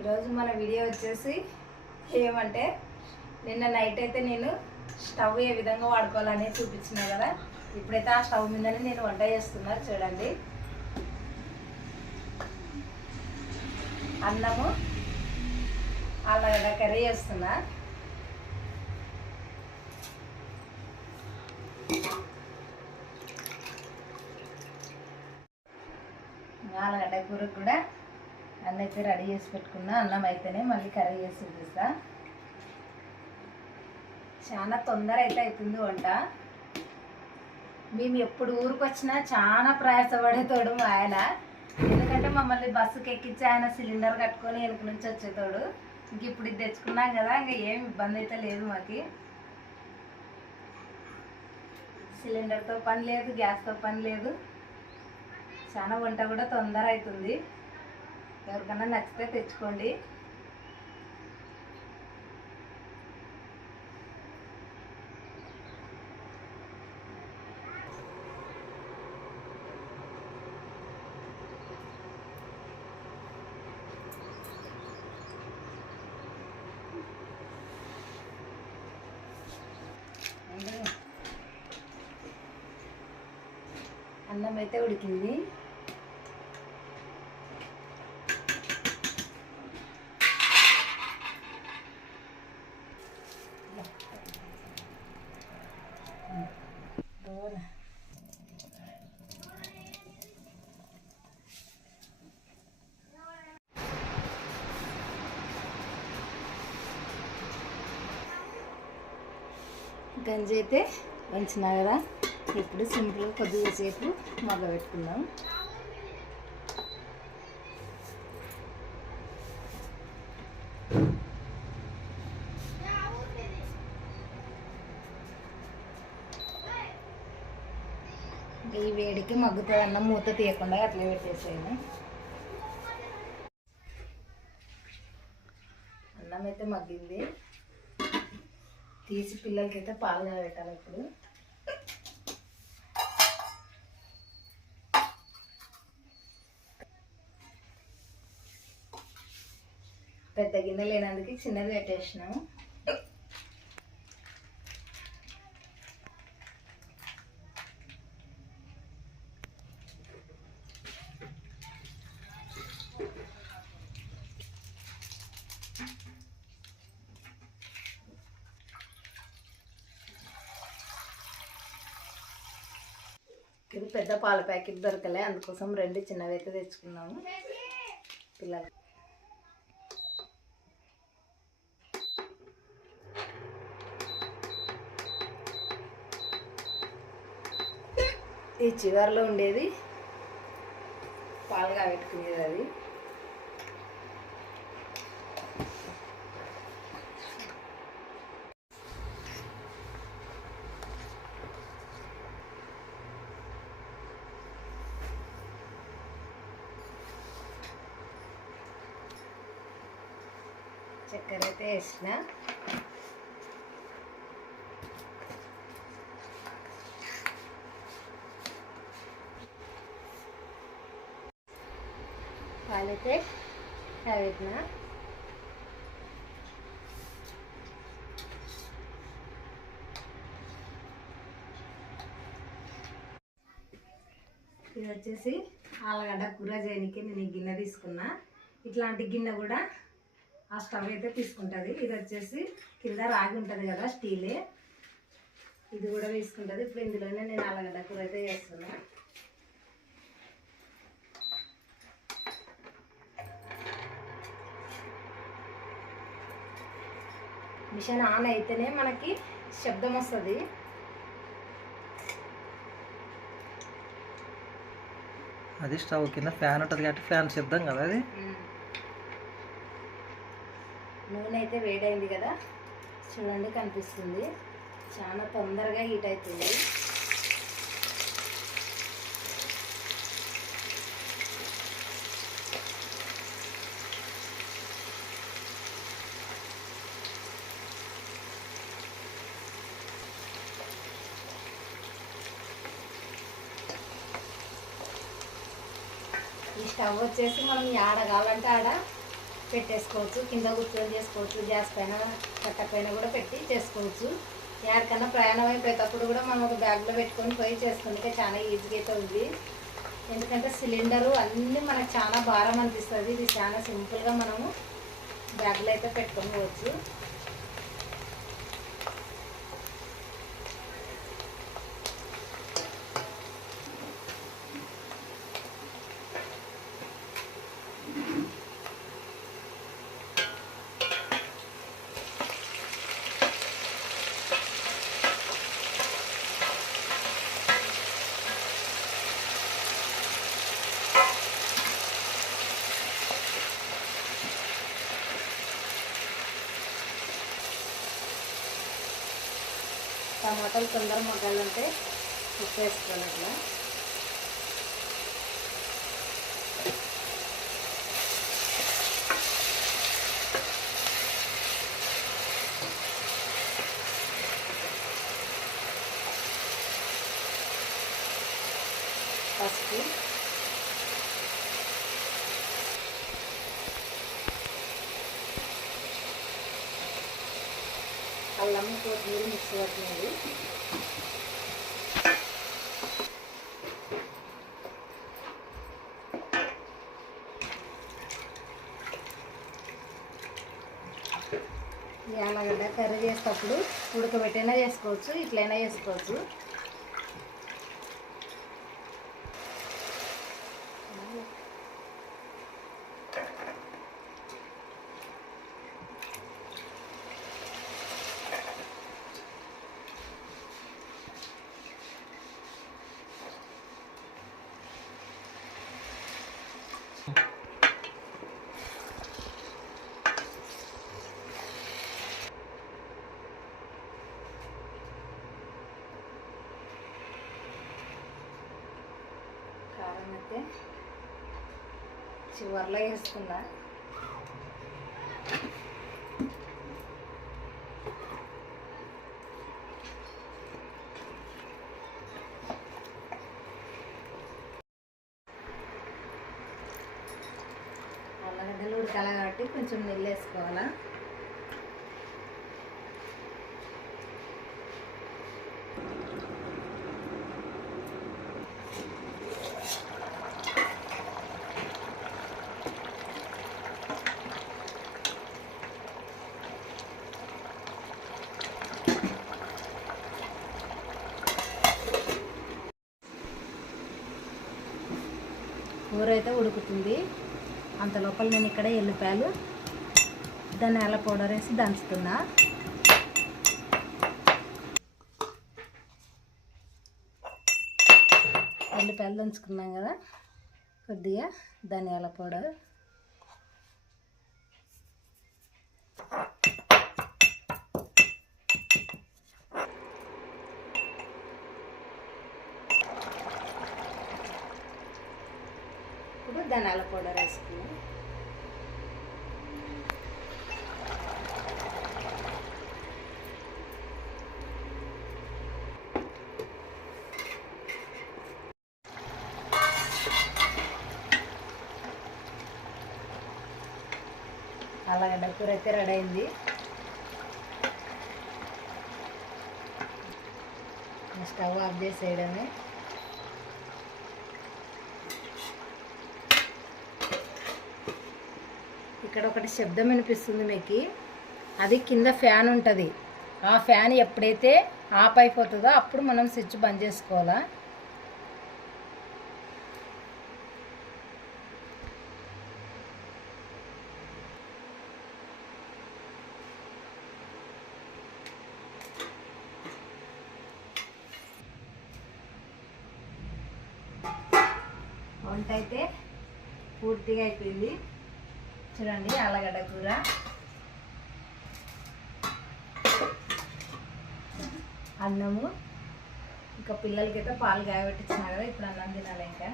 ఈరోజు మన వీడియో వచ్చేసి ఏమంటే నిన్న నైట్ అయితే నేను స్టవ్ ఏ విధంగా వాడుకోవాలని చూపించిన కదా ఇప్పుడైతే ఆ స్టవ్ మీదనే నేను వంట చేస్తున్నా చూడండి. అన్నము ఆలుగడ్డ కర్రీ చేస్తున్నా. ఆలుగడ్డ కూరకు కూడా అన్న అయితే రెడీ చేసి పెట్టుకున్నా. అన్నం అయితేనే మళ్ళీ కర్రీ చేసి చూపిస్తా. చాలా తొందర అయితే అవుతుంది వంట. మేము ఎప్పుడు ఊరికి వచ్చినా చాలా ప్రయాసపడేతోడు మా ఆయన. ఎందుకంటే మమ్మల్ని బస్సుకి ఎక్కించి ఆయన సిలిండర్ కట్టుకొని వెనుక నుంచి వచ్చేతోడు. ఇంక ఇప్పుడు ఇది తెచ్చుకున్నాం కదా ఇంకా ఏం ఇబ్బంది అయితే లేదు మాకు. సిలిండర్తో పని లేదు గ్యాస్తో పని లేదు. చాలా వంట కూడా తొందర అవుతుంది. ఎవరికన్నా నచ్చితే తెచ్చుకోండి. అన్నం అయితే ఉడికింది. గంజి అయితే వంచినా కదా? ఇప్పుడు సింపుల్ కొద్దిగా సేపు మొదలు పెట్టుకుందాం ఈ వేడికి మగ్గుతుంది అన్న మూత తీయకుండా అట్లే పెట్టేసాను అన్నం అయితే మగ్గింది. తీసి పిల్లలకైతే పాలు పెట్టాలి ఇప్పుడు. పెద్ద గిన్నె లేనందుకు చిన్నది పెట్టేసినాం. ఇది పెద్ద పాల ప్యాకెట్ దొరకలే. అందుకోసం రెండు చిన్నవి అయితే తెచ్చుకున్నాము. పిల్లలు. ఈ చివరిలో ఉండేది పాలు పెట్టుకునేది అది. చక్కెర అయితే వేసిన. పాలైతే కాబెట్టిన ఇది వచ్చేసి ఆలుగడ్డ కూర చేయడానికి నేను ఈ గిన్నె తీసుకున్నా. ఇట్లాంటి గిన్నె కూడా ఆ స్టవ్ అయితే తీసుకుంటుంది. ఇది వచ్చేసి కింద రాగి ఉంటుంది కదా స్టీలే. ఇది కూడా తీసుకుంటుంది. ఇప్పుడు ఇందులోనే నేను ఆలుగడ్డ కూర అయితే చేస్తున్నా. మిషన్ ఆన్ అయితేనే మనకి శబ్దం వస్తుంది. అది స్టవ్ కింద ఫ్యాన్ ఉంటుంది కాబట్టి ఫ్యాన్ శబ్దం కదా అది? నూనె అయితే వేడైంది కదా. చూడండి కనిపిస్తుంది. చాలా తొందరగా హీట్ అవుతుంది ఈ స్టవ్ వచ్చేసి మనం ఆడ కావాలంటే ఆడ పెట్టేసుకోవచ్చు. కింద కూర్చొని చేసుకోవచ్చు. గ్యాస్ పైన కట్ట పైన కూడా పెట్టి చేసుకోవచ్చు. ఎవరికన్నా ప్రయాణం అయిపోయేటప్పుడు కూడా మనం ఒక బ్యాగ్లో పెట్టుకొని పోయి చేసుకుంటే చాలా ఈజీగా అయితే ఉంది. ఎందుకంటే సిలిండరు అన్నీ మనకు చాలా భారం అనిపిస్తుంది. ఇది చాలా సింపుల్గా మనము బ్యాగ్లో అయితే పెట్టుకోవచ్చు Thank you. టమాటాలు తొందర మగ్గాలంటే ఉప్పు వేసుకోవాలి అట్లా. పసుపు. అల్లం కొత్తిమీర మిక్స్ అవుతుంది యాలగడ్డ కర్రీ చేసేటప్పుడు ఉడకబెట్టైనా చేసుకోవచ్చు ఇట్లైనా చేసుకోవచ్చు కారం అయితే చివర్లో వేసుకున్నా. ఉల్లగడ్డలు ఉడకాలి కాబట్టి కొంచెం నీళ్ళు వేసుకోవాలా? కూర అయితే ఉడుకుతుంది. అంత లోపల నేను ఇక్కడ ఎల్లిపాయలు ధనియాల పౌడర్ వేసి దంచుతున్నా. ఎల్లిపాయలు దంచుకున్నాం కదా కొద్దిగా ధనియాల పౌడర్. ఇప్పుడు ధనియాల పౌడర్ వేసుకున్నాం. అల్లగడ్డ కూర అయితే రెడీ అయింది. స్టవ్ ఆఫ్ చేసేయడమే. ఇక్కడ ఒకటి శబ్దం వినిపిస్తుంది మీకు. అది కింద ఫ్యాన్ ఉంటుంది. ఆ ఫ్యాన్ ఎప్పుడైతే ఆఫ్ అయిపోతుందో అప్పుడు మనం స్విచ్ బంద్ చేసుకోవాలా? వంట అయితే పూర్తిగా అయిపోయింది. చూడండి ఆలగడ్డ కూర. అన్నము. ఇంకా పిల్లలకైతే పాలు కాయబెట్టించిన కదా ఇప్పుడు అన్నం తినాలి ఇంకా.